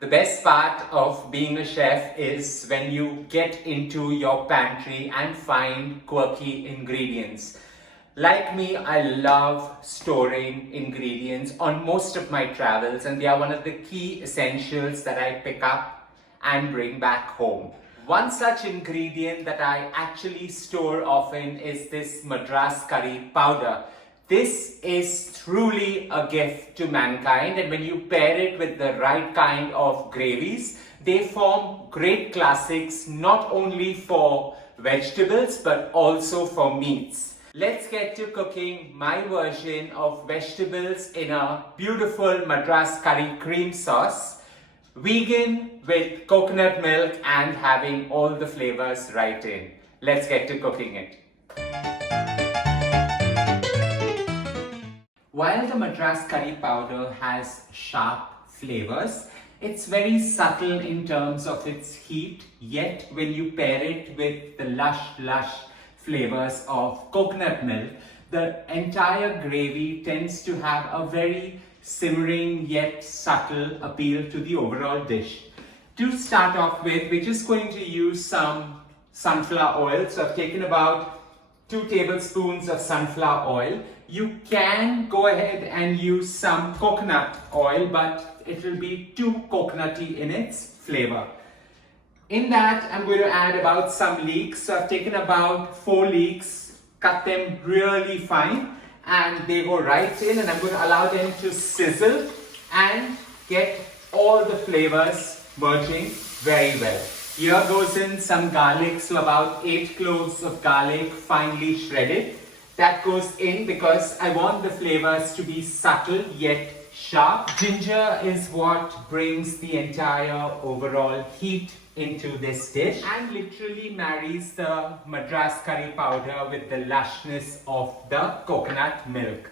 The best part of being a chef is when you get into your pantry and find quirky ingredients. Like me, I love storing ingredients on most of my travels, and they are one of the key essentials that I pick up and bring back home. One such ingredient that I actually store often is this Madras Curry Powder. This is truly a gift to mankind, and when you pair it with the right kind of gravies, they form great classics not only for vegetables but also for meats. Let's get to cooking my version of vegetables in a beautiful Madras curry cream sauce, vegan with coconut milk and having all the flavors right in. Let's get to cooking it. While the Madras curry powder has sharp flavors, it's very subtle in terms of its heat, yet when you pair it with the lush flavors of coconut milk, the entire gravy tends to have a very simmering yet subtle appeal to the overall dish. To start off with, we're just going to use some sunflower oil. So I've taken about 2 tablespoons of sunflower oil. You can go ahead and use some coconut oil, but it will be too coconutty in its flavor. In that, I'm going to add about some leeks. So I've taken about 4 leeks, cut them really fine, and they go right in, and I'm going to allow them to sizzle and get all the flavors merging very well. Here goes in some garlic, so about 8 cloves of garlic finely shredded. That goes in because I want the flavors to be subtle yet sharp. Ginger is what brings the entire overall heat into this dish and literally marries the Madras curry powder with the lushness of the coconut milk.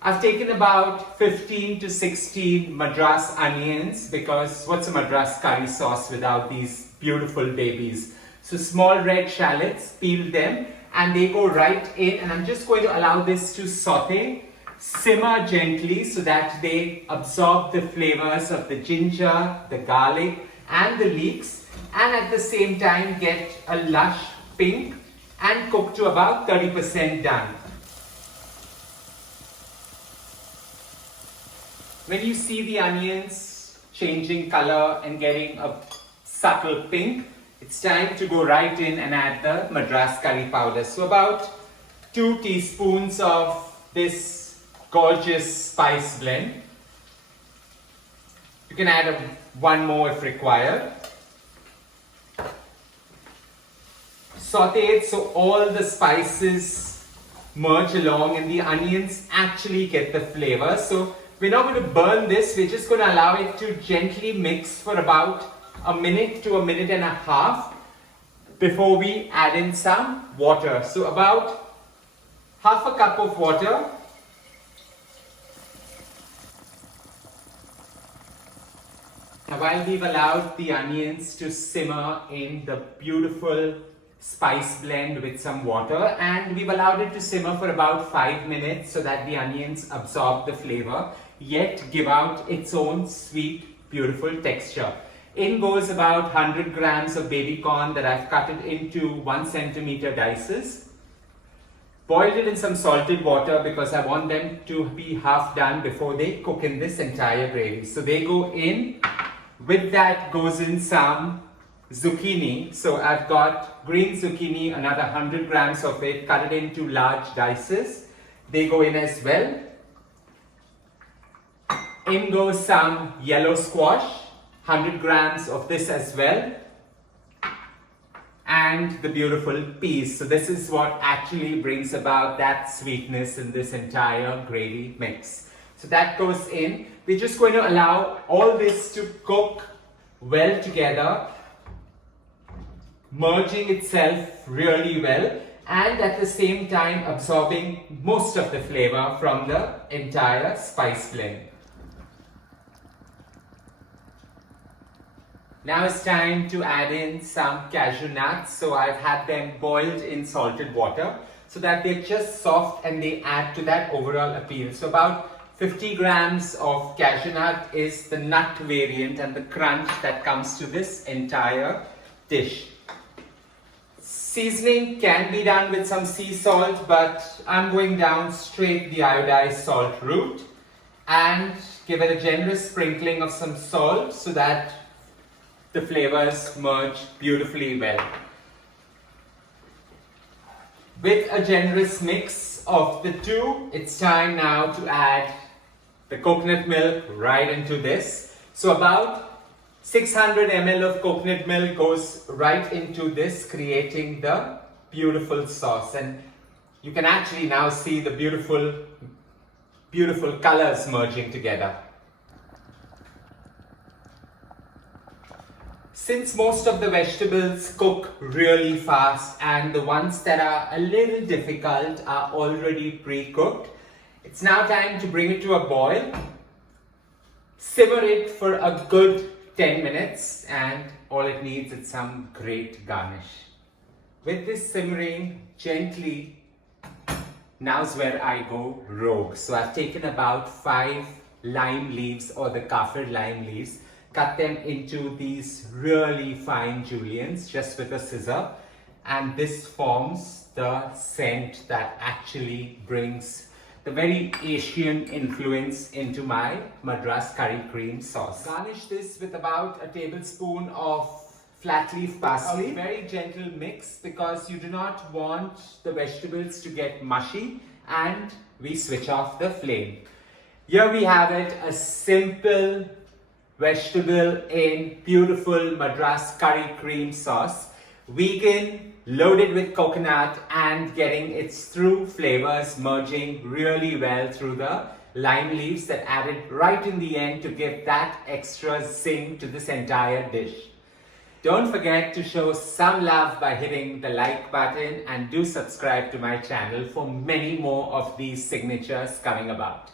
I've taken about 15 to 16 Madras onions because what's a Madras curry sauce without these beautiful babies? So small red shallots, peel them, and they go right in, and I'm just going to allow this to saute, simmer gently so that they absorb the flavors of the ginger, the garlic and the leeks, and at the same time get a lush pink and cook to about 30% done. When you see the onions changing color and getting a subtle pink, it's time to go right in and add the Madras curry powder. So about 2 teaspoons of this gorgeous spice blend. You can add one more if required. Saute it so all the spices merge along and the onions actually get the flavor. So we're not going to burn this, we're just going to allow it to gently mix for about a minute to a minute and a half before we add in some water. So about half a cup of water. Now while we've allowed the onions to simmer in the beautiful spice blend with some water, and we've allowed it to simmer for about 5 minutes so that the onions absorb the flavor yet give out its own sweet, beautiful texture. In goes about 100 grams of baby corn that I've cut it into 1 centimeter dices. Boiled it in some salted water because I want them to be half done before they cook in this entire gravy. So they go in. With that goes in some zucchini. So I've got green zucchini, another 100 grams of it, cut it into large dices. They go in as well. In goes some yellow squash. 100 grams of this as well, and the beautiful peas. So this is what actually brings about that sweetness in this entire gravy mix. So that goes in. We're just going to allow all this to cook well together, merging itself really well and at the same time absorbing most of the flavor from the entire spice blend. Now it's time to add in some cashew nuts. So I've had them boiled in salted water so that they're just soft and they add to that overall appeal. So about 50 grams of cashew nut is the nut variant and the crunch that comes to this entire dish. Seasoning can be done with some sea salt, but I'm going down straight the iodized salt route and give it a generous sprinkling of some salt so that the flavors merge beautifully well. With a generous mix of the two, it's time now to add the coconut milk right into this. So about 600 ml of coconut milk goes right into this, creating the beautiful sauce. And you can actually now see the beautiful colors merging together. Since most of the vegetables cook really fast and the ones that are a little difficult are already pre-cooked, it's now time to bring it to a boil. Simmer it for a good 10 minutes and all it needs is some great garnish. With this simmering gently, now's where I go rogue. So I've taken about 5 lime leaves or the Kaffir lime leaves, cut them into these really fine juliennes just with a scissor, and this forms the scent that actually brings the very Asian influence into my Madras curry cream sauce. Garnish this with about a tablespoon of flat leaf parsley. A very gentle mix because you do not want the vegetables to get mushy, and we switch off the flame. Here we have it, a simple vegetable in beautiful Madras curry cream sauce, vegan, loaded with coconut, and getting its true flavors merging really well through the lime leaves that added right in the end to give that extra zing to this entire dish. Don't forget to show some love by hitting the like button and do subscribe to my channel for many more of these signatures coming about.